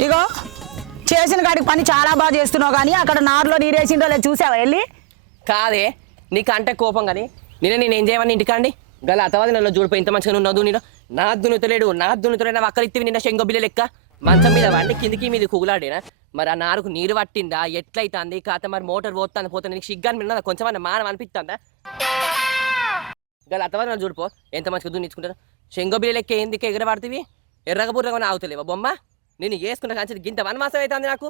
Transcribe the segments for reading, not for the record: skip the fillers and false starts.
ఇగో చేసిన కాడికి పని చాలా బాగా చేస్తున్నావు కానీ అక్కడ నారులో నీరేసిందో లేదు చూసావా వెళ్ళి? కాదే నీకు అంటే కోపం కానీ నేనేం చేయమని ఇంటికాండి గల అతవాది నన్ను చూడిపోయి ఇంత మంచిగా ఉన్నావు నేను నా దున్నుతలేడు అక్కడిత్తివి నిన్న శంగొబ్బిల లెక్క మంచం మీద వాడిని కిందికి మీద కుగులాడేనా మరి ఆ నారుకు నీరు పట్టిందా ఎట్లయితుంది కాత మరి మోటార్ పోతాను నీకు సిగ్గాని మీద కొంచెం మానం అనిపిస్తుందా గల అతవాది నన్ను చూడిపో ఎంత మంచిగా దున్నిచ్చుకుంటాను శంగొబ్బిల లెక్క ఎందుకు ఎగరబడుతుంది ఎర్రగ బుర్రగా ఆగుతలేవా బొమ్మ నేను చేసుకున్న కానీ గింత వనమాసం అవుతుంది నాకు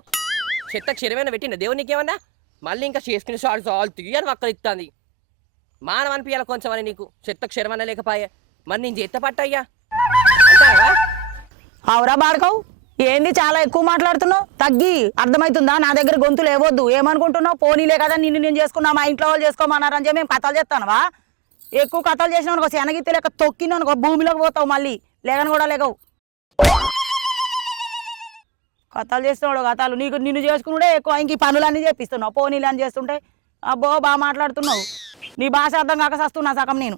చెత్త క్షీరమైన పెట్టిందా దేవునికి ఏమన్నా మళ్ళీ ఇంకా చేసుకునే షార్ట్స్ ఆల్ తీయని అక్కడ ఇస్తుంది మానం అనిపించాలి కొంచెం అని నీకు చెత్త క్షరమన్న లేకపోయా మరి నేను చెత్త పట్టయ్యా అంటావా? అవురా బాడకవు ఏంది చాలా ఎక్కువ మాట్లాడుతున్నావు తగ్గి అర్థమవుతుందా? నా దగ్గర గొంతులు లేవద్దు ఏమనుకుంటున్నావు? పోనీలే కదా నిన్ను నేను చేసుకున్నా మా ఇంట్లో వాళ్ళు చేసుకోమన్నారని చెప్పి మేము కథలు చేస్తానవా? ఎక్కువ కథలు చేసినావు అనుకో శనగిత్తి లెక్క తొక్కిన అనుకో భూమిలోకి పోతావు మళ్ళీ లేగని కూడా లేగవు కథలు చేస్తున్నాడు కథలు నీకు నిన్ను చేసుకున్నాడే ఎక్కువ ఇంక ఈ పనులన్నీ చేపిస్తున్నావు పోనీలు అని చేస్తుంటే అబ్బో బాగా మాట్లాడుతున్నావు నీ భాష అర్థం కాక సస్తున్నా సగం నేను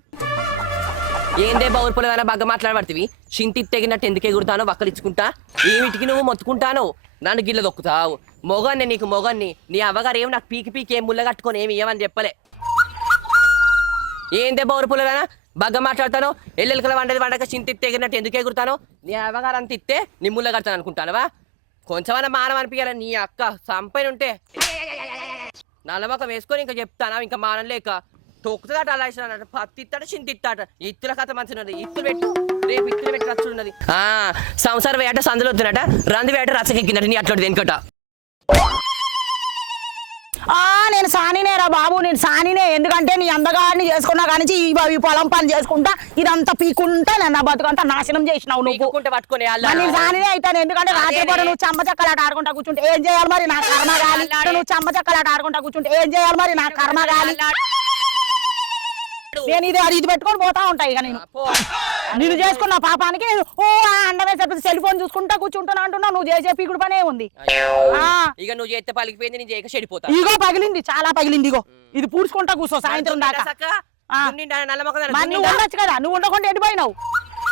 ఏందే బౌర్పుల బాగా మాట్లాడబడుతుంది చింతి తెగినట్టు ఎందుకు ఎగురుతానో వక్కలిచ్చుకుంటా ఏమిటికి నువ్వు మొత్తుకుంటాను నన్ను గిల్ల దొక్కుతావు మొగాన్ని నీకు మొగాన్ని నీ అవ్వగారు ఏమి నాకు పీకి ఏం ముళ్ళ కట్టుకొని ఏమి ఏమని చెప్పలే ఏందే బౌర్పులగానా బాగా మాట్లాడతాను ఎల్లెలకల వండక చింతి తెగినట్టు ఎందుకు ఎగురుతాను నీ అవ్వగారు అంత ఇస్తే నీ ముళ్ళ కడతాను అనుకుంటానవా కొంచెమన్నా మానం అనిపించాలి నీ అక్క సంపైన ఉంటే నల్లమొక్క వేసుకొని ఇంకా చెప్తానా ఇంకా మానం లేక తొక్కుతాట అలా ఇస్తాడు పత్తి ఇస్తాడు చింత ఇస్తాట ఇత్తుల కథ మంచిగా ఇత్తులు పెట్టు రేపు ఇత్తులు పెట్టి రచ్చున్నది సంసార వేట సందులో వద్దునట రంది వేట రచ్చకెక్కిందట నీ అట్లాంటిది వెనుకట నేను సానినేరా బాబు నేను సానినే ఎందుకంటే నీ అందగాడిని చేసుకున్నా కానీ ఈ పొలం పని చేసుకుంటా ఇదంతా పీకుంటా నా బతుకంతా నాశనం చేసినావు నువ్వు పట్టుకునే నేను సానినే అవుతాను ఎందుకంటే రాత్రి పూట నువ్వు చమ్మ చెక్కలాట ఆడుకుంటా కూర్చుంటే ఏం చేయాలి మరి నా కర్మ గాలి నువ్వు చమ్మ చెక్కలాట ఆడుకుంటా కూర్చుంటే ఏం చేయాలి మరి నా కర్మ గాలి నేను ఇది పెట్టుకొని పోతా ఉంటా ఇక నేను చేసుకున్న పాపానికి ఓ అండమే చెప్పి సెల్ ఫోన్ చూసుకుంటా కూర్చుంటున్నా అంటున్నావు నువ్వు చేసే పీకుడు పనే ఉంది ఇక నువ్వు చేస్తే పలికిపోయింది నేను చేయక చెడిపోతా ఇగో పగిలింది చాలా పగిలింది ఇగో ఇది పూడ్చుకుంటా కూర్చో సాయంత్రం దాకా నువ్వు ఉండొచ్చు కదా నువ్వు ఉండకుండా ఎటు పోయినావు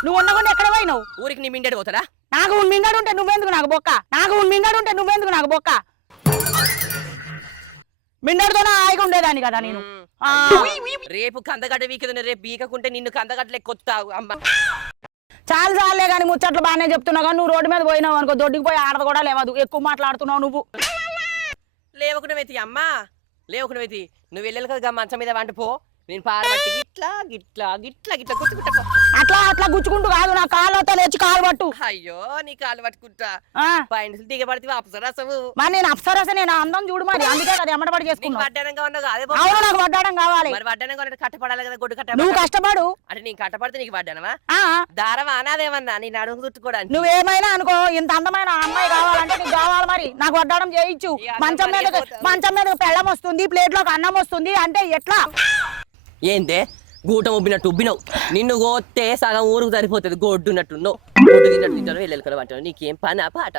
నువ్వు ఉండకుండా ఎక్కడ పోయినావు ఊరికి నీ మిండెడు పోతారా నాకు మిండాడు ఉంటే నువ్వెందుకు నాకు బొక్క మిండడుతోనే హాయిగా ఉండేదాన్ని కదా నేను రేపు కందగడ్డ వీకదున్న రేపు బీకకుంటే నిన్ను కందగడ్డలే కొత్తావు అమ్మ చాలా సార్లే కానీ ముచ్చట్లు బాగానే చెప్తున్నావు కానీ నువ్వు రోడ్డు మీద పోయినావు అనుకో దొడ్డికి పోయి ఆడదు కూడా లేవదు ఎక్కువ మాట్లాడుతున్నావు నువ్వు లేవకునవేతి అమ్మా లేవకునవేతి నువ్వు వెళ్ళాలి కదా మంచం మీద వంట పో నేను పారబట్టి గిట్లా గిట్లా గిట్లా గిట్లా గుచ్చుకుంటా అట్లా గుచ్చుకుంటూ కాదు నా కాళ్ళతో లేచి కాలు పట్టు అయ్యో నీ కాలు పట్టుకుంటా పైన దిగబడితే అప్సరసవు మరి నేను అప్సరస నేను అందం చూడు మరి అందుకే కదా ఎమ్మడబడి చేసుకున్నా వడ్డానంగా ఉన్నావు అదే అవును నాకు వడ్డాడం కావాలి మరి వడ్డానంగా ఉన్నట్టు కట్టపడాలి కదా గొడ్డు కట్ట నువ్వు కష్టపడు అంటే నేను కట్టపడితే నీకు వడ్డానవా దారవా అనాదేమన్నా నేను అడుగు చుట్టుకోవడానికి నువ్వేమైనా అనుకో ఇంత అందమైన అమ్మాయి కావాలంటే నీకు కావాలి మరి నాకు వడ్డాడం చేయించు మంచం మీద పెళ్ళం వస్తుంది ప్లేట్ లోకి అన్నం వస్తుంది అంటే ఎట్లా ఏందే గూట ఉబ్బినట్టు ఉబ్బినావు నిన్ను కోస్తే సగం ఊరుకు సరిపోతుంది గొడ్డున్నట్టున్నావు గొడ్డు తిన్నట్టు తింటాను వెళ్ళెలకలు పట్టాను నీకేం పని పాట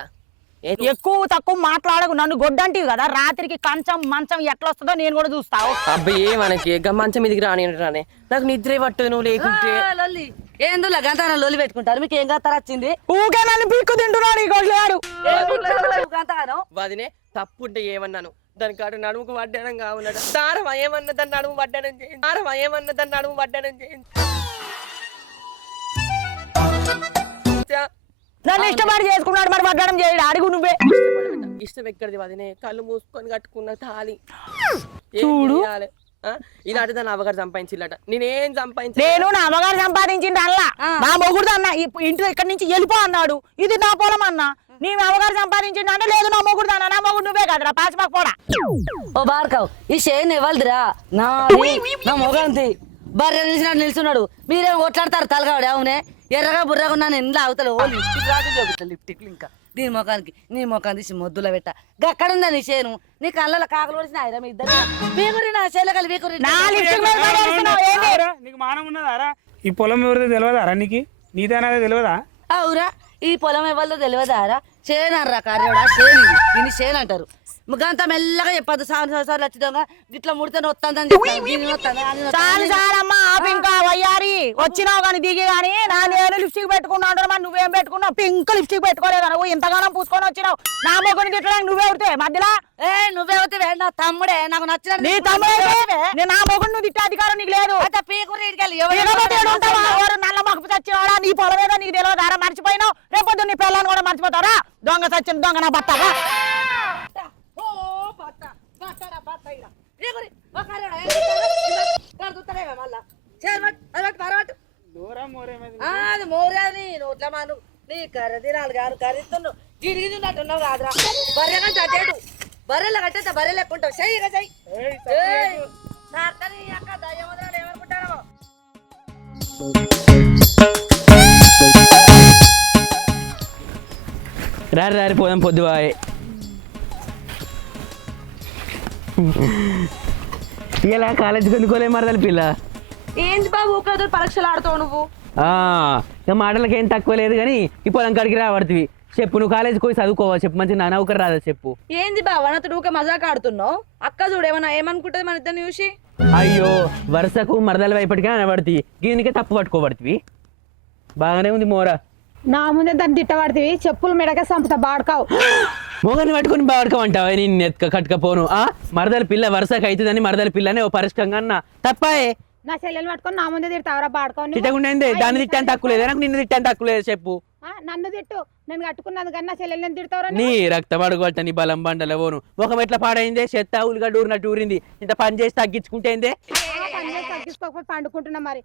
ఎక్కువ తక్కువ మాట్లాడకు నన్ను గొడ్డంటివి కదా రాత్రికి కంచం మంచం ఎట్లా వస్తుందో నేను కూడా చూస్తావు అబ్బాయి మనకి మంచం మీదకి రాని నాకు నిద్రే పట్టదు నువ్వు లేకుంటే ఏందో గంట లొల్లి పెట్టుకుంటారు మీకు ఏం గంత వచ్చింది ఊకే నన్ను పీక్కు తింటున్నాడు వదినే తప్పుంటే ఏమన్నాను దాని కాడు నడుముకు వడ్డానం కావున్నాడు దారం ఏమన్నా దాన్ని నడుము వడ్డానం చేయండి నన్ను ఇష్టపడి చేసుకున్నాడు మరి వడ్డానం చేయడు అడుగు నువ్వే ఇష్టం ఎక్కడిది వదినే కళ్ళు మూసుకొని కట్టుకున్న తాళి చూడు ఇది అంటే దాన్ని అవగారు సంపాదించిల్లట నేనేం సంపాదించి నేను నా అమ్మగారు సంపాదించింది అల్లా నా మొగుడు అన్న ఇంటి ఇక్కడి నుంచి వెళ్ళిపో అన్నాడు ఇది నా పొలం అన్నా నీ అమ్మగారు సంపాదించింది అంటే లేదు నా మొగుడు అన్న నా మొగుడు నువ్వే కదరా పాచిపాకు పోడా ఓ బార్కవ్ ఈ షేన్ ఎవరిదిరా నా మొగంతి బర్రె నిల్చున్నాడు మీరేం కొట్లాడతారు తలగాడు అవునే ఎర్రగా బుర్రగా ఉన్నాను ఇంట్లో అవతల ఓ లిప్టిక్లు ఇంకా దీని ముఖానికి నీ ముఖాన్ని తీసి మొద్దులో పెట్ట గక్కడ ఉందా నీ షేను నీ కళ్ళలో కాకలు పడిచిన ఆయన మీ ఇద్దరు వీకురి నా షేలకలు వీకురి నీకు మానం ఉన్నదారా ఈ పొలం ఎవరిదో తెలియదారా నీదేనా తెలియదా అవురా ఈ పొలం ఎవరిదో తెలియదారా చేనర్రా కార్యోడా షేన్ దీన్ని షేన్ అంటారు ముఖంతా మెల్లగా చెప్పద్దు సార్లు వచ్చిందా గిట్లా ముడితే వస్తుందని ఇంకా వయ్యారి వచ్చినావు కానీ దిగి కానీ నా నేను లిప్స్టిక్ పెట్టుకున్నావు మరి నువ్వేం పెట్టుకున్నావు పింక్ లిప్స్టిక్ పెట్టుకోలేదు నువ్వు ఇంతగానం పూసుకొని వచ్చినావు నా మొగ్గుని తిట్టడానికి నువ్వే ఉడితే మధ్యలో నువ్వే అవుతావే నా తమ్ముడే నాకు నచ్చిన నీ తమ్ముడు నేను నా మొగ్గుని నువ్వు తిట్టే అధికారం నీకు లేదు ఎవరు నల్ల మొక్క చచ్చినవాడా నీ పొలమేదో నీకు తెలియదారా మర్చిపోయినావు రేపొద్దు నీ పిల్లని కూడా మర్చిపోతారా దొంగ చచ్చిన దొంగ నా బత్తారా మోరేది నోట్ల మాను నీ కర్ర దినాలు గారు కర్రిస్తున్నావు గిరిగినట్టున్నావు కాదురా బర్రెగా చట్టేడు బర్రెలు కట్టేస్తే బర్రెలు ఎక్కుంటావు చెయ్యిగా చెయ్యి నా అర్థం అక్క దయ్యముద్రాలు ఏమనుకుంటారో రారి రారి పోదాం పొద్దువాయే ఇలా కాలేజీకి ఎందుకోలే మరదలు పిల్ల ఏంది బాబు ఊపిరి పరీక్షలు ఆడుతావు నువ్వు ఇక మాటలకి ఏం తక్కువ లేదు కానీ ఈ పొలం కాడికి రాబడుతుంది చెప్పు నువ్వు కాలేజీకి పోయి చదువుకోవా చెప్పు మంచి నా నౌకరు రాదా చెప్పు ఏంది బాబు అన్నతడు ఊకే మజాక్ ఆడుతున్నావు అక్క చూడు ఏమన్నా ఏమనుకుంటుంది మన ఇద్దరిని చూసి అయ్యో వరుసకు మరదల వైపటికే అనబడుతుంది దీనికే తప్పు పట్టుకోబడుతుంది బాగానే ఉంది మోరా నా ముందే దాన్ని తిట్టబడుతుంది చెప్పులు మెడక సంపుతా బాడుకావు మొగని పట్టుకుని బాడుకోమంటావా నేను ఎత్క కట్టుకపోను మరదల పిల్ల వరుసకు అవుతుందని మరదల పిల్లని ఓ పరిష్కంగా అన్న తప్పాయే నా చెల్లెలు పట్టుకొని నా ముందే తిడతావరా బాడుకోని తిట్టకుండా దాన్ని తిట్టాను తక్కువ లేదు నాకు నిన్ను తిట్టాను తక్కువ లేదు చెప్పు నన్ను తిట్టు నేను కట్టుకున్నది కానీ నా చెల్లెలు నేను తిడతావరా నీ రక్తం అడుగుట నీ బలం బండల ఓను ముఖం ఎట్లా పాడైందే చెత్త ఉల్లిగడ్డ ఊరినట్టు ఊరింది ఇంత పని చేసి తగ్గించుకుంటేందే తగ్గించుకోకపోతే పండుకుంటున్నా మరి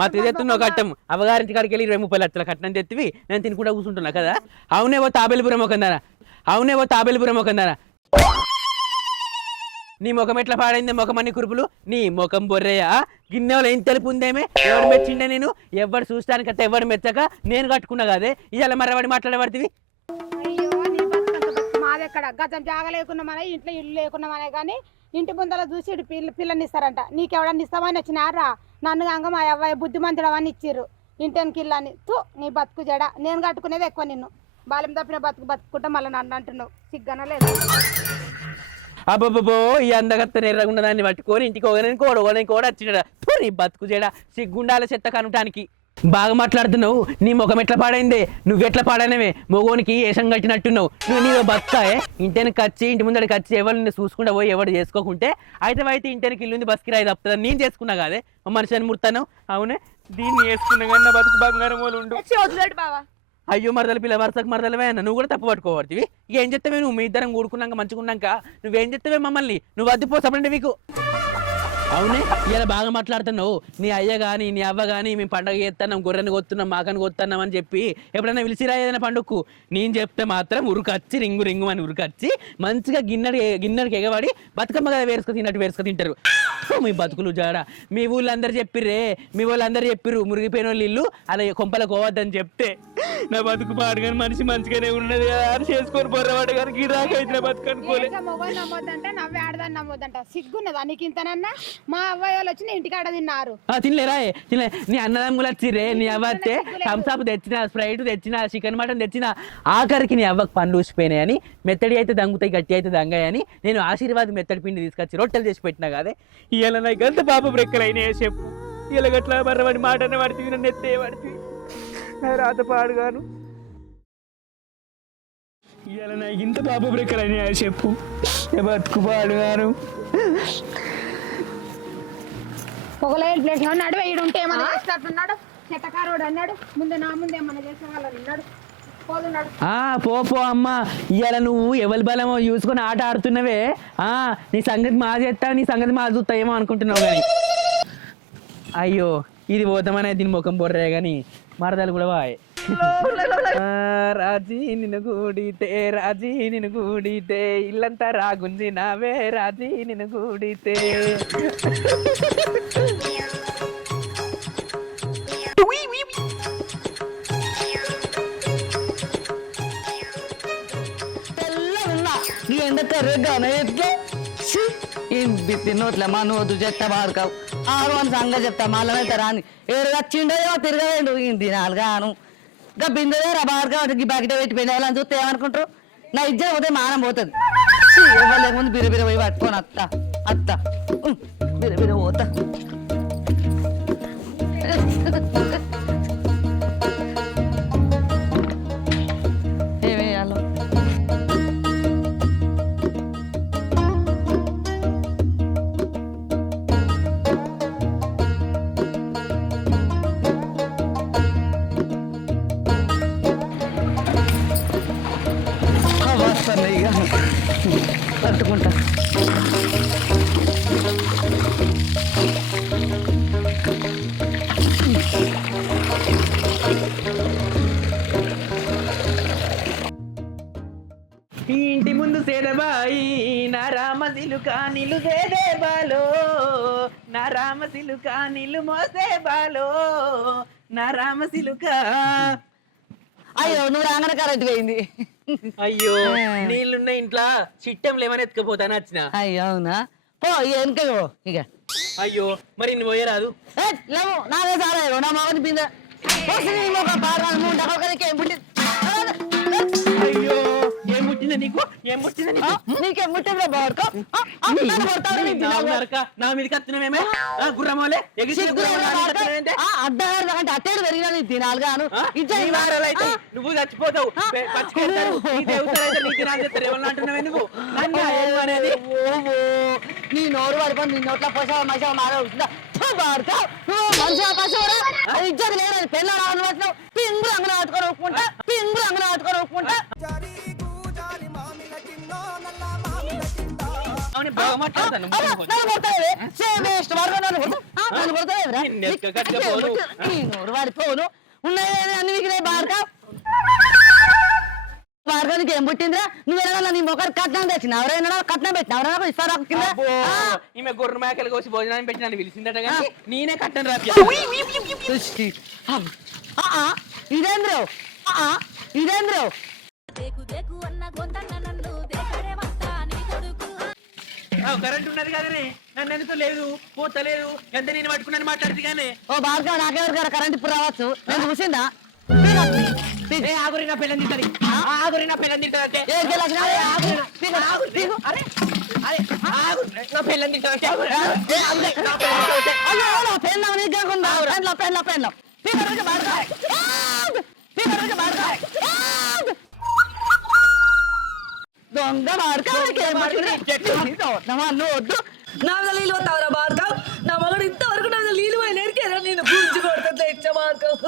మా తెస్తున్నావు కట్టం అవగారింటి కాడికి వెళ్ళి 20-30 లక్షల కట్నం తెత్తివి నేను తినుకుంటా కూర్చుంటున్నా కదా అవునే ఓ తాబేలుపురం ఒకందారా అవునే ఓ తాబేలుపురం ఒకందారా నీ ముఖం ఎట్లా పాడైందే ముఖం అన్ని కురుపులు నీ ముఖం బొర్రయ్యా గిన్నెలో ఏం తెలుపు ఉందేమే ఎవరు మెచ్చిండే నేను ఎవరు చూస్తానికి అట్లా ఎవరు మెచ్చక నేను కట్టుకున్నా కదే ఇవాళ మరవాడి మాట్లాడబడుతుంది అయ్యో నీ బతుకంత మాదెక్కడ గజం జాగ లేకున్నా మన ఇంట్లో ఇల్లు లేకున్నా మనే కానీ ఇంటి ముందర చూసి ఇటు పిల్లని ఇస్తారంట నీకెవడన్నా ఇస్తామని వచ్చినారా నన్ను కాక మా అవ్వాయి బుద్ధిమంతుడు అని ఇచ్చిర్రు ఇంటికి ఇల్లని తూ నీ బతుకు జడ నేను కట్టుకునేది ఎక్కువ నిన్ను బాల్యం తప్పిన బతుకుంటా మళ్ళీ నన్ను అంటున్నావు సిగ్గన లేదు అబ్బబ్బో ఈ అందగత్త నెర్రగున్న దాన్ని పట్టుకొని ఇంటికి ఒకరిని కూడా వచ్చినాడా నీ బతుకు చేయడ సిగ్గుండాల చెత్త కనుటానికి బాగా మాట్లాడుతున్నావు నీ ముఖం ఎట్లా పాడైందే నువ్వెట్లా పాడైనవే మొగోనికి ఏషం కట్టినట్టున్నావు నువ్వు నీదో బతుకాయే ఇంటికి వచ్చి ఇంటి ముందడికి వచ్చి ఎవరు నిన్ను చూసుకుంటా పోయి ఎవరు చేసుకోకుంటే అయితే ఇంటికి ఇల్లుంది బస్కి రాయి తప్పుతుంది నేను చేసుకున్నా కాదే మనిషిని ముడతాను అవునే దీన్ని వేసుకున్నా కానీ బతుకు బంగారం వాళ్ళు ఉండు వదిలేడు బావా అయ్యో మరదల పిల్ల వరుసకు మరదలవే అన్న నువ్వు కూడా తప్పు పట్టుకోబడుతుంది ఇక ఏం చెప్తావే నువ్వు మీ ఇద్దరం కూడుకున్నాక మంచుకున్నాక నువ్వేం చెప్తావే మమ్మల్ని నువ్వు అద్దిపో సపడండి మీకు అవునే ఇలా బాగా మాట్లాడుతున్నావు నీ అయ్య కానీ నీ అవ్వ కానీ మేము పండగ చేస్తున్నాం గొర్రెని కొత్తున్నాం మాకని కొత్తున్నాం అని చెప్పి ఎప్పుడైనా పిలిచిరా ఏదైనా పండుగకు నేను చెప్తే మాత్రం ఉరుకొచ్చి రింగు అని ఉరుకొచ్చి మంచిగా గిన్నెడికి ఎగబడి బతుకమ్మ కదా వేసుకు తింటారు మీ బతుకులు జాడ మీ ఊళ్ళందరూ చెప్పిర్రే మీ వాళ్ళందరూ చెప్పిర్రు మురిగిపోయిన వాళ్ళు ఇల్లు అలా కొంపల కోవద్దని చెప్తే నా బతుకు పాడుగాని మనిషి మంచిగానే ఉన్నది కదా అని చేసుకొని బొర్రవాడు కానీ గిరాక అయితే బతుకు అనుకోలే మొగలు నమ్మొద్దంటే నవ్వే ఆడదాన్ని నమ్మొద్దంట సిగ్గున్నదా నీకు ఇంతనన్నా మా అవ్వాయి వాళ్ళు వచ్చి ఇంటికాడ తిన్నారు తినలేరా తినలే నీ అన్నదమ్ములు వచ్చిర్రే నీ అవ్వ వస్తే థమ్స్అప్ తెచ్చిన స్ప్రైట్ తెచ్చిన చికెన్ మటన్ తెచ్చిన ఆఖరికి నీ అవ్వకు పండ్లు ఊసిపోయినాయి అని మెత్తడి అయితే దంగుతాయి గట్టి అయితే దంగాయని నేను ఆశీర్వాదం మెత్తడి పిండి తీసుకొచ్చి రొట్టెలు చేసి పెట్టినా కాదే ఇలా నాకు అంత పాప బ్రెక్కలు అయినాయే చెప్పు ఇలా గట్లా మర్రవాడి మాట అన్న పడుతుంది నన్ను ఎత్తే పడుతుంది నా రాత పాడుగాను ఇలా నాకు ఇంత పాప బ్రెక్కలు అయినాయా చెప్పు బతుకు పాడుగాను పొగలేని ప్లేస్ నడువే ఈడు ఉంటే ఏమన్నా చేస్తున్నట్టున్నాడు చెట్టకారోడు అన్నాడు ముందు నా ముందు ఏమన్నా చేసే వాళ్ళని అన్నాడు పోతున్నాడు పో అమ్మ ఇవాళ నువ్వు ఎవరి బలమో చూసుకొని ఆట ఆడుతున్నవే నీ సంగతి మా చేస్తా నీ సంగతి మా చూస్తా ఏమో అనుకుంటున్నావు కానీ అయ్యో ఇది పోతామనే దీని ముఖం బొర్రే కానీ మరదలు కూడా వాయ్ రాజీ నిన్ను గూడితే ఇల్లంతా రాగుంది నావే రాజీ నిన్ను గూడితే ఎండ కర్రెగానే ఎట్లా తిన్నోట్లే మా నువ్వు చెత్త బాడుకావు ఆరు అని సంగతి చెప్తా మళ్ళీ రాని ఏడు వచ్చిండో తిరగలేండు తినాలి గాను ఇంకా బిందెదే రా బాడుకావు బకెట పెట్టిపోయింది వాళ్ళని చూస్తే ఏమనుకుంటారు నా ఇజ్జత పోతే మానం పోతుంది ఎవరు లేకముందు బిరబిర పోయి పట్టుకోను అత్త బిరబిర పోతా ఏమేయాలో వస్తాను ఇక పట్టుకుంటా ఈ ఇంటి ముందు సేదబాయి నా రామ సిలుక నిలు సేదే బాలో నా రామ సిలుక నిలు మోసే బాలో నా రామ సిలుక. అయ్యో నువ్వు రాగానే కరెక్ట్ పోయింది అయ్యో నీళ్ళున్న ఇంట్లో చిట్టంలు ఏమైనా ఎత్తుకపోతాను వచ్చిన. అయ్యో అవునా పో వెనక పో ఇక అయ్యో మరి నువ్వు పోయరాదు. లేవు నాదే సారా నా మగని పింద అయ్యో ఏం ముట్టిందా నీకు, ఏం ముట్టిందా నీకు? నీకేం ముట్టిందా బాడుకో నా మీదకి వస్తున్నామేమే గుర్రమోలే అడ్డగారు అంటే అట్టేడు పెరిగినా నీ తినాలి గాను అయితే నువ్వు చచ్చిపోతావు. పచ్చికెళ్తారు నీ దేవతలైతే నీ తినాలి చెప్తారు. ఎవరు అంటున్నావు నువ్వు నన్ను అనేది? నీ నోరు పడుకొని నీ నోట్ల పోసావు మసావు మారవుతుందా బాడుకో మంచిగా పశువురా ఇజ్జత లేదు పెళ్ళ రావడం వచ్చినావు పింగులు అంగన ఆడుకొని ఒప్పుకుంటా పింగులు అంగన ఆడుకొని ఒప్పుకుంటా పడిపోను ఉన్నాయి అన్ని మీకు బాడుకో మార్గానికి ఏం పుట్టిందిరా నువ్వు వెళ్ళాలి నీ మొక్కలు కట్నం తెచ్చిన ఎవరైనా కట్నం పెట్టిన ఎవరైనా ఇస్తారా కింద ఈమె గొర్రె మేకలు కోసి భోజనాన్ని పెట్టి నన్ను పిలిచిందట కానీ నేనే కట్టను రా. ఇదేంద్రో ఇదేంద్రో కరెంట్ ఉన్నది కదనే నన్ను ఎందుకు లేదు పోతలేదు ఎంత నేను పట్టుకున్నాను మాట్లాడుతు కానీ. ఓ బాగా నాకెవరు కదా కరెంట్ ఇప్పుడు రావచ్చు నేను చూసిందా ఆగురి నా పిల్లని తింటది, ఆగురి నా పిల్లని తింటదంటే నా పిల్లని తింటదంటే దొంగ వద్దు నా నీళ్ళు పోతావురా బార్కవ్ నా మగడు ఇంతవరకు నా నీళ్ళు పోయినేరికేరా నేను గుంజి కొడుతుంది ఇచ్చ బార్కవ్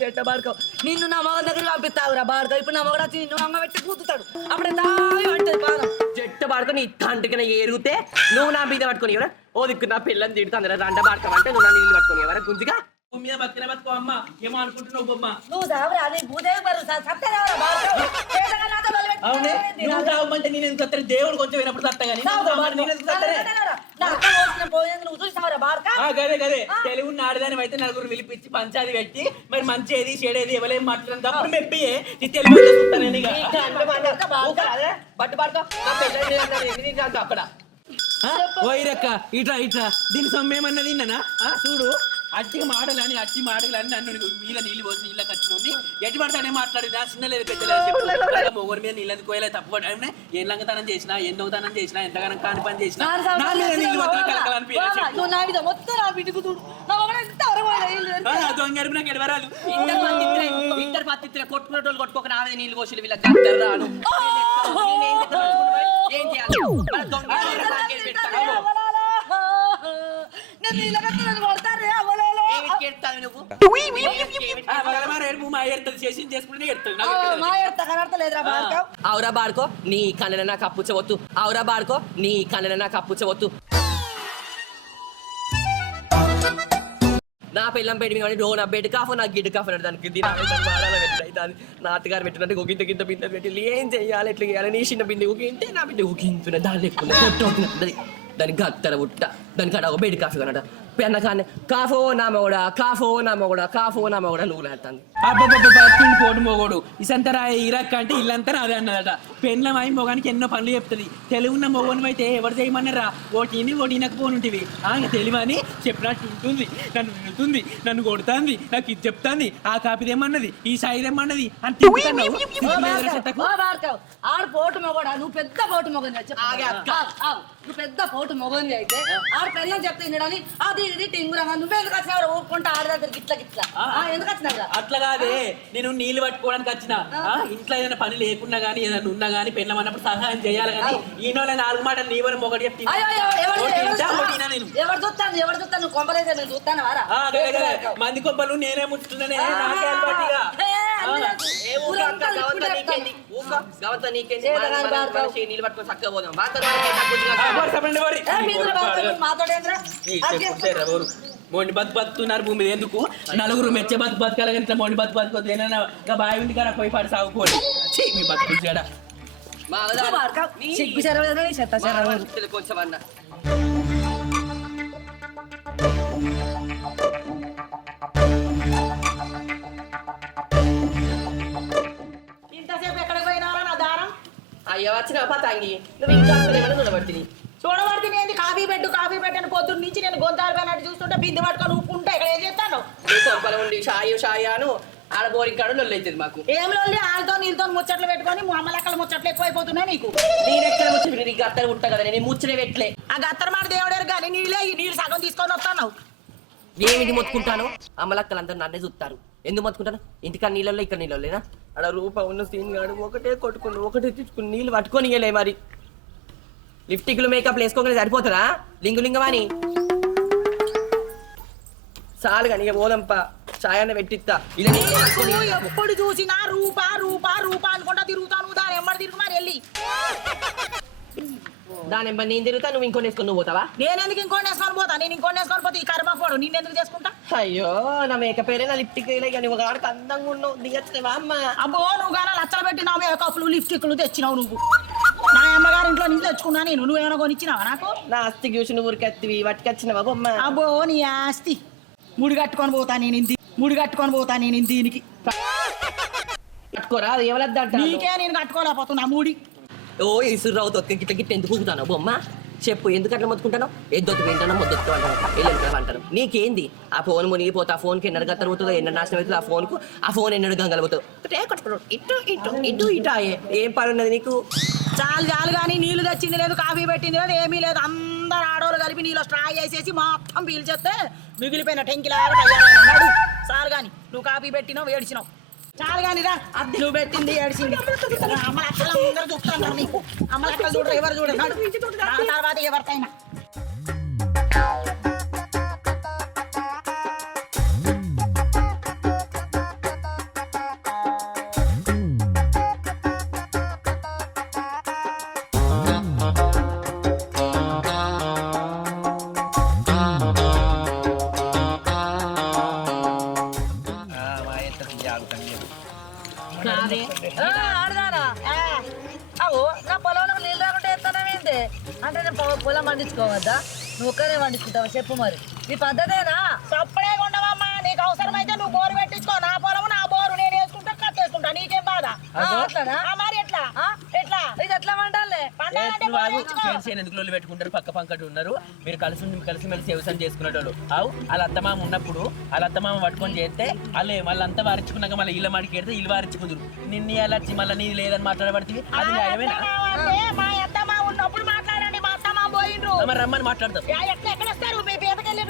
చెట్ట బార్కవ్ నిన్ను నా మగ దగ్గర పంపిస్తావురా బార్కవ్ ఇప్పుడు నా మగడు వచ్చి నిన్ను అంగ పెట్టి కూతుతాడు అప్పుడే తాగి పడుతుంది పానం చెట్టు పడుకొని తండ్రికి ఏరుతే నువ్వు నా మీద పట్టుకొని ఎవరా ఓ దిక్కు నా పిల్లని తిడుతుంది రండ పడతావంటే నువ్వు నా నీళ్ళు పట్టుకొని ఎవరా గుంజిగా భూమి మీద బతికిన బతుకో అమ్మ ఏమో అనుకుంటున్నావు బొమ్మ. నువ్వు సావరా నీ భూదేవి బరు సత్యదేవరా బార్కవ్ అవునే నువ్వు తాగమంటే నేను ఎందుకు వస్తాను? దేవుడు కొంచెం వినప్పుడు సత్తా కానీ నేను ఎందుకు వస్తానే? గదే గదే తెలుగు నాడదాని అయితే నలుగురు పిలిపించి పంచాది పెట్టి మరి మంచి ఏది చెడేది ఎవరేం మాట్లాడడం తప్పుడు మెప్పియే నీ తెలుగు చూస్తాను బట్టు పడుకో అక్కడ ఓయిరక్క ఇట్లా ఇట్లా దీని సొమ్మేమన్నది నిన్ననా చూడు అట్టి మాటలని నన్ను మీద నీళ్ళు పోసి నీళ్ళ కట్టుకుంది ఎట్టి పడతానే మాట్లాడిందా చిన్న లేదు పెద్ద లేదు మొగరి మీద నీళ్ళని కోయలే తప్పు పడే ఏం లంగతనం చేసినా ఏం దొంగతనం చేసినా ఎంతగానో కాని పని చేసినా నా మీద నీళ్ళు దొంగ నాకు ఎడవరాలు ఇంటర్ పత్తి కొట్టుకునేటోళ్ళు కొట్టుకోక నా మీద నీళ్ళు పోసి వీళ్ళకి రాను ఏం చేయాలి అవురా బాడుకో నీ కళ్ళ నాకు అప్పుచ్చవద్దు అవురా బాడుకో నీ కళ్ళ నాకు అప్పుచ్చవద్దు నా పిల్లం పెట్టి డో నా బెడ్ కాఫ్ నా గిడ్ కాఫ్ దానికి నా అత్తగారు పెట్టినట్టు గింత గింత బింద పెట్టి ఏం చెయ్యాలి ఎట్లా చేయాలి నీ చిన్న బిందె ఊగింటే నా బిందె ఊగించున్న దాని ఎక్కువ దానికి గత్తర ఉట్ట దానికి అడ ఒక బెడ్ కాఫీ కొనట పెన్న కానీ కాఫో నా మొగడా నువ్వు లేస్తాను పోటు మొగోడు ఇసంతరా ఇరక్ అంటే ఇల్లంతా అదే అన్నదట పెన్లం అయి మొగానికి ఎన్నో పనులు చెప్తుంది తెలుగున్న మొగోని అయితే ఎవరు చేయమన్నారా ఓటిని ఓటినకపోనుంటివి తెలివని చెప్పినట్టు ఉంటుంది నన్ను వినుతుంది నన్ను కొడుతుంది నాకు ఇది చెప్తాంది ఆ కాపిదేమన్నది ఈ సాయిదేమన్నది అని ఆడు పోటు మొగడా నువ్వు పెద్ద పోటు మొగ నువ్వు పెద్ద పోటు మొగంది అయితే ఆడ పెళ్ళని చెప్తే వినడని అది ఇది టింగురంగా నువ్వే ఎందుకు వచ్చినావు ఊపుకుంటా ఆడ దగ్గర గిట్ల గిట్ల ఎందుకు వచ్చినావు అట్లా కాదే నేను నీళ్లు పట్టుకోవడానికి వచ్చిన ఇంట్లో ఏదైనా పని లేకున్నా గానీ ఏదైనా ఉన్నా గానీ పెళ్ళమన్నప్పుడు సహాయం చేయాలి కానీ ఈయన 4 మాటలు నీ వరం ఒకటి చెప్తే ఎవరు చూస్తాను నువ్వు కొంపలేదే నేను చూస్తాను వారా మంది కొబ్బలు నేనే ముట్టున్నానే నాకే అలవాటుగా నీళ్ళు పట్టుకొని చక్కగా పోదాం మొండి బతుకుతున్నారు భూమి మీద ఎందుకు నలుగురు మెచ్చే బతకాలి కానీ ఇట్లా మొండి బతుకోవద్దు ఏమైనా బావి ఉంది కదా పోయి పాడి సాగుకోండి మీ బతుకు చేయడా సిగ్గు చెరవదు చెత్త చెరవదు కొంచెం అన్న ఇంతసేపు ఎక్కడికి పోయినారా నా దారం? అయ్యో వచ్చిన పతంగి నువ్వు ఇంకా చూడబడుతుంది చూడబడితే ఏంది కాఫీ పెట్టు అని పొద్దున్న నుంచి నేను గొంతాలు పోయినట్టు చూస్తుంటే బిందె పట్టుకొని ఊపుకుంటా ఇక్కడ ఏం చేస్తాను? కొంపల ఉండి షాయాను ఆడ బోరింకాడు లొల్లి అవుతుంది మాకు. ఏం లొల్లి వాళ్ళతో నీళ్ళతో ముచ్చట్లు పెట్టుకొని అమ్మలక్కల ముచ్చట్లు ఎక్కువైపోతున్నాయి నీకు. నేనెక్కడ ముచ్చట నీకు గత్తర ఉంటా కదా నేను ముచ్చటే పెట్టలే. ఆ గత్తర మాట దేవుడారు కానీ నీళ్ళు సగం తీసుకొని వస్తాను. ఏమిటి మొత్తుకుంటాను? అమ్మలక్కలందరూ నన్నే చూస్తారు. ఎందుకు మొత్తుకుంటాను? ఇంటికాడ నీళ్ళల్లో ఇక్కడ నీళ్ళు లేనా? ఆడ రూపా ఉన్న సీన్ గాడు ఒకటే కొట్టుకుని ఒకటే తెచ్చుకుని నీళ్ళు పట్టుకొని ఇయ్యలే. మరి లిప్టిక్లు మేకప్ వేసుకోగానే సరిపోతుందా? లింగులింగమాని చాలు కానీ ఇక పోదంప చాయన్న పెట్టిస్తా. ఎప్పుడు చూసినా రూపా అనుకుంటా తిరుగుతాను. దాని ఎమ్మడి తిరుగు మరి వెళ్ళి దాని ఎంబడి నేను తిరుగుతా, నువ్వు ఇంకొని వేసుకొని నువ్వు పోతావా? నేను ఎందుకు ఇంకోటి వేసుకొని పోతా? నేను ఇంకోటి వేసుకొని పోతే ఈ కర్మ పోడు నేను ఎందుకు చేసుకుంటా? అయ్యో నా మేకప్ నా లిప్టిక్ నువ్వు కాడికి అందంగా ఉన్నావు దిగచ్చువా అమ్మ? అబ్బో నువ్వు కానీ లచ్చలు పెట్టి నా మేకప్లు లిప్స్టిక్లు తెచ్చినావు. నువ్వు నా అమ్మగారి ఇంట్లో నుంచి తెచ్చుకున్నా నేను. నువ్వేమైనా కొనిచ్చినావా నాకు? నా ఆస్తి చూసి నువ్వు ఊరికెత్తివి పట్టుకొచ్చినవా బొమ్మ? అబ్బో నీ ఆస్తి ముడి కట్టుకొని పోతా నేను దీనికి పట్టుకోరా, అది ఎవరద్దంట నీకే నేను కట్టుకోలేకపోతున్నా మూడి. ఓ ఇసురావు తొక్క గిట్ల గిట్ల ఎందుకు ఊగుతాను బొమ్మ? చెప్పు ఎందుకు అట్లా మొత్తుకుంటాను? ఎద్దొత్తు వింటాను మొద్దొత్తు అంటాను అంటాను. నీకేంది? ఆ ఫోన్ మునిగిపోతా, ఆ ఫోన్కి ఎన్నడు గత్తర పోతుందో ఎన్నడు నాశనం అవుతుందో, ఆ ఫోన్కు ఆ ఫోన్ ఎన్నడు గంగలు పోతుందో ఇటు ఏం పని ఉన్నది నీకు? చాలు కానీ నీళ్లు తెచ్చింది లేదు, కాఫీ పెట్టింది లేదు, ఏమీ లేదు. అందరు ఆడోళ్ళు కలిపి నీళ్ళు స్ట్రా వేసేసి మొత్తం పీల్చేస్తే మిగిలిపోయిన టెంకిలాగా తయారైనాడు. చాలు కానీ నువ్వు కాఫీ పెట్టినావు ఏడ్చినావు. చాలు కానీ రా, అద్దె నువ్వు పెట్టింది ఏడ్చింది. అమ్మలక్కలు అందరూ చూస్తున్నారు నీకు. అమ్మలక్కలు చూడరు, ఎవరు చూడరు. నా తర్వాత ఎవరికైనా నా పొలంలో నీళ్ళు రాకుండా ఎత్తానేంటి అంటే నేను పొలం పండించుకోవద్దా? నువ్వు ఒక్కనే పండించుకుంటావా చెప్పు మరి? ఈ పద్ధతేనా? సప్పుడే ఉండవమ్మా. నీకు అవసరమైతే నువ్వు బోరు పెట్టించుకో. నా పొలం నా బోరు నేను వేసుకుంటా కట్టేసుకుంటా. నీకేం బాధ? మరి ఎట్లా ఎట్లా ఇది ఎట్లా పండాలే? ఎందుకు పెట్టుకుంటారు? పక్క పంకటి ఉన్నారు మీరు కలిసిమెలిసి వ్యవసాయం చేసుకునేటోళ్ళు. వాళ్ళ అత్తమామ ఉన్నప్పుడు వాళ్ళ అత్తమామ పట్టుకొని చేస్తే వాళ్ళంతా వారించుకున్నాక మళ్ళీ ఇళ్ళ మాడికి వెళ్తే ఇల్లు వారించుకుందరు. నిన్ను ఎలా మళ్ళీ నీది లేదని మాట్లాడబడుతుంది. అది న్యాయమేనా? మా అత్తమ్మ ఉన్నప్పుడు మాట్లాడండి. మా అత్తమ్మ పోయిండ్రు. మరి రమ్మని మాట్లాడతాం. ఎక్కడ వస్తారు? మీ పేదకెళ్ళి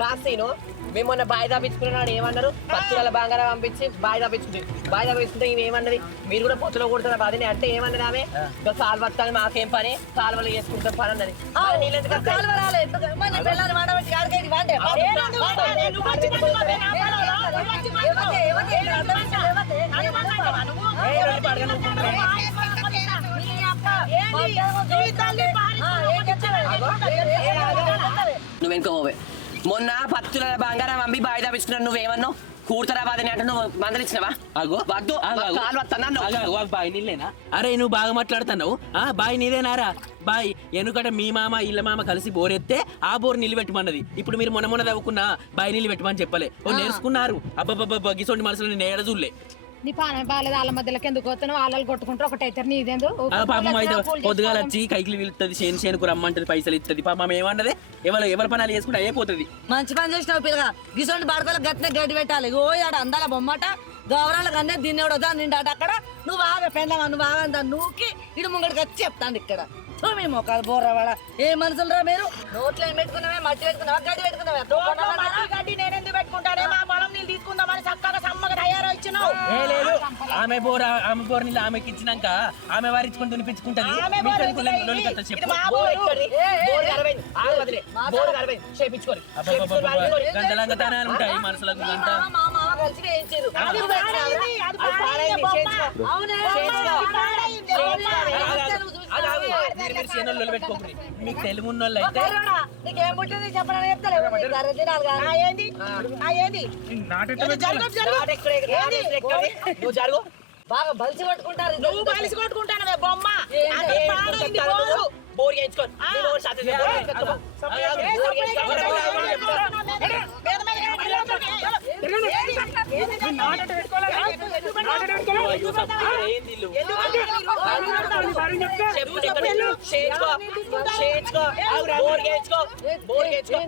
కాస్తీను మేము మొన్న బాయి దాపించుకున్నాడు. ఏమన్నారు? పత్తుల బంగారం పంపించి బాయి దాపించుకుంటే ఇవి ఏమన్నది? మీరు కూడా పొత్తులో కొడుతున్న బాధని అంటే ఏమన్నది? ఆమె కాలువ వస్తాను మాకేం పని, కాలువలు చేసుకుంటే పని అన్నది. నువ్వు వెనుక పోవే. మొన్న పత్తుల బంగారం అమ్మి బాయి దాపించుకున్నాను. నువ్వేమన్నావు? కూర్తరా బాధని అంటే నువ్వు మందలిచ్చినవా? బాయి నీళ్ళేనా? అరే నువ్వు బాగా మాట్లాడుతున్నావు. బాయి నీదేనారా? బాయ్ ఎందుకంటే మీ మామ ఇళ్ళ మామ కలిసి బోరెత్తే ఆ బోర్ నీళ్ళు పెట్టమన్నది. ఇప్పుడు మీరు మొన్న తవ్వుకున్నా బాయి నీళ్ళు పెట్టమని చెప్పలే. నేర్చుకున్నారు. అబ్బబ్బబ్బ గిసోంటి మనసులో నేను ఏడ చూడలే. నీ పానం బాగాలేదు. వాళ్ళ మధ్యలోకి ఎందుకు వస్తున్నావు? వాళ్ళు కొట్టుకుంటారు ఒకటైతే నీదేందు. పాపం అయితే పొద్దుగాల వచ్చి కైకిలు వెళ్తుంది, చేనుకు రమ్మంటది, పైసలు ఇస్తుంది. పాపం ఏమన్నది? ఎవరి పనాలు చేసుకుంటే అయిపోతుంది. మంచి పని చేసినావు పిల్లగా. గిసోంటి బాడుకోలకు గట్టిన గడ్డి పెట్టాలి. ఓ ఆడ అందాల బొమ్మట గౌరాలకు అన్నీ దీన్ని ఎవడో నిండాట అక్కడ. నువ్వు బాగా పెందామా? నువ్వు బాగా నూకి ఇడు ముంగడికి వచ్చి చెప్తాను ఇక్కడ. మీ మొక్కలు బోర్రవాడ ఏ మనుషులరా మీరు నోట్లో ఏం పెట్టుకున్నావే మట్టి పెట్టుకున్నావా గడ్డి పెట్టుకున్నావా గడ్డి నేనెందుకు పెట్టుకుంటానే మా పొలం నీళ్ళు తీసుకుందామని చక్కగా సమ్మగా తయారొచ్చినావు. లేదు ఆమె బోర్ నీళ్ళు ఆమెకి ఇచ్చినాక ఆమె వారించుకొని దునిపించుకుంటది ఆమె మీకు బోర్ ఎందుకు ఎందుకు లొల్లి కథ ఇది చెప్పు మా బోరు. గంటలంగతానే ఉంటాయి మనుషులకు గంట మా మామ కలిసి వేయించారు అది పాడైంది, అది పాడైంది, బొమ్మ. అవునే పాడైంది. మీరు చేనులు పెట్టుకోకూడదు మీకు తెలుగు ఉన్నోళ్ళు అయితే నీకేం పుట్టింది చెప్పడానికి చెప్తలేవు ఆ ఏంది? ఆ ఏంది? నాటెట్టు ఏంది? జరుగు, జరుగు. ఏంది? నువ్వు జరుగు. బాగా బలిసి పట్టుకుంటారు నువ్వు కలిసి కొట్టుకుంటానవే బొమ్మ. అది పాడైంది బోరు. బోర్ చేయించుకోండి నీ బోర్ శాతం లేదు. బోర్ చేయించుకో. ఏ బోర్ సప్లై చేయించుకో. మీద మీద ఏది? నాటెట్టు పెట్టుకోవాలి నాటెట్టు పెట్టుకోవాలి అయ్యో, సప్లై ఏంది ఇల్లు? చెప్పు చెప్పు. చేయించుకో. చేయించుకో. బోర్ చేయించుకో. బోర్ చేయించుకో.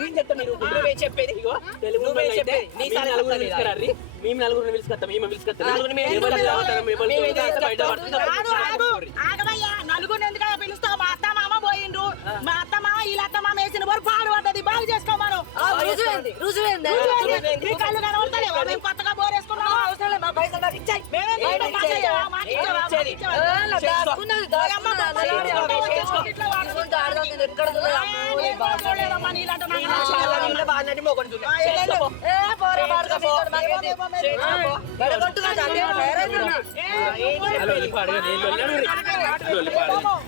నేను చెప్తా మీరు నువ్వే చెప్పేది ఇగో తెలుగు నువ్వే ఉన్నోళ్ళు అయితే చెప్పేది నీ మేము సార్ నలుగురిని పిలుచుకురారి. మేము నలుగురిని పిలుచుకొస్తాం ఈమె పిలుచుకొస్తాం నలుగురిని మేము ఎవరు ఎందుకు తాగుతారు, ఎవరు మేము తాగుతారు, ఎందుకు బయట పడుతుంది. ఆగు, ఆగు. ఆగవయ్యా. నలుగురు ఎందుకయ్యా పిలుస్తావు? మా అత్త మామ పోయిండ్రు. మా అత్త మామ వీళ్ళ అత్త మామ వేసిన వరకు పాడు పడ్డది. బాగు చేసుకోమను. రుజువైంది రుజువైంది నీ కళ్ళు కనబడతలేవా? మేము కొత్తగా బోర్ వేసుకున్నాము. అవసరం లేదు, మా పైసలు నాకు ఇచ్చాయి మేమేం చేయడం? మాకు ఇచ్చావా? మాకు ఇచ్చావా? మాకు ఇచ్చావా? ఎక్కడ బాగున్నట్టు మొగడు చూడు. చేయించుకో. అలా వెళ్ళి పాడగా నేను లొల్లి అడుగురి. లొల్లి పాడగా.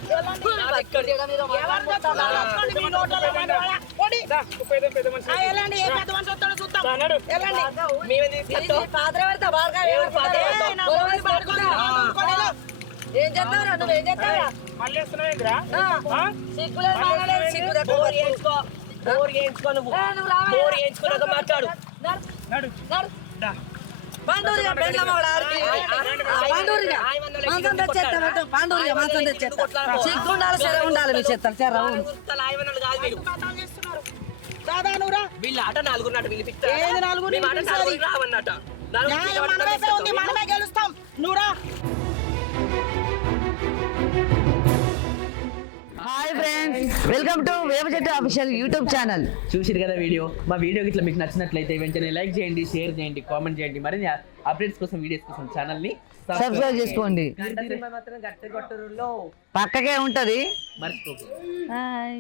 పెద్ద మనిషి వెళ్ళండి. ఏ పెద్ద మనిషి వస్తాడో చూద్దాం. వెళ్ళండి. మేమే తీసుకొస్తాం. ఏం చేస్తావురా నువ్వేం చేస్తావురా మళ్ళీ వస్తున్నావేంద్రా సిగ్గులేదు మానలేదు సిగ్గు దగ్గర బోర్ చేయించుకో. బోర్ చేయించుకో నువ్వు. బోర్ చేయించుకున్నాక మాట్లాడు. నడు దా. పాండూరిగా పెళ్ళ మగడారికి పాండూరిగా మంచం తెచ్చేస్తా పాండూరిగా మంచం తెచ్చేస్తా సిగ్గు ఉండాలి సరే ఉండాలి మీ చెత్తారు సరే కాదు వీళ్ళు. కథలు చేస్తున్నారు. దాదా నువ్వురా. వీళ్ళ ఆట నలుగురినట్టు పిలిపిస్తారు. ఏది నలుగురిని మేము ఆట పిలిపించాలి? నలుగురు రావన్నట. న్యాయం మన వైపే ఉంది. మనమే గెలుస్తాం. నువ్వురా. హాయ్ ఫ్రెండ్స్ వెల్కమ్ టు వేప చెట్టు అఫీషియల్ యూట్యూబ్ ఛానల్ చూసిరు కదా వీడియో. మా వీడియో ఇట్లా మీకు నచ్చినట్లయితే వెంటనే లైక్ చేయండి, షేర్ చేయండి, కామెంట్ చేయండి. మరిన్ని అప్డేట్స్ కోసం వీడియోస్ కోసం ఛానల్ని సబ్స్క్రైబ్ చేసుకోండి మాత్రం గట్టి కొట్టురులో పక్కకే ఉంటది మర్చిపోకు. హాయ్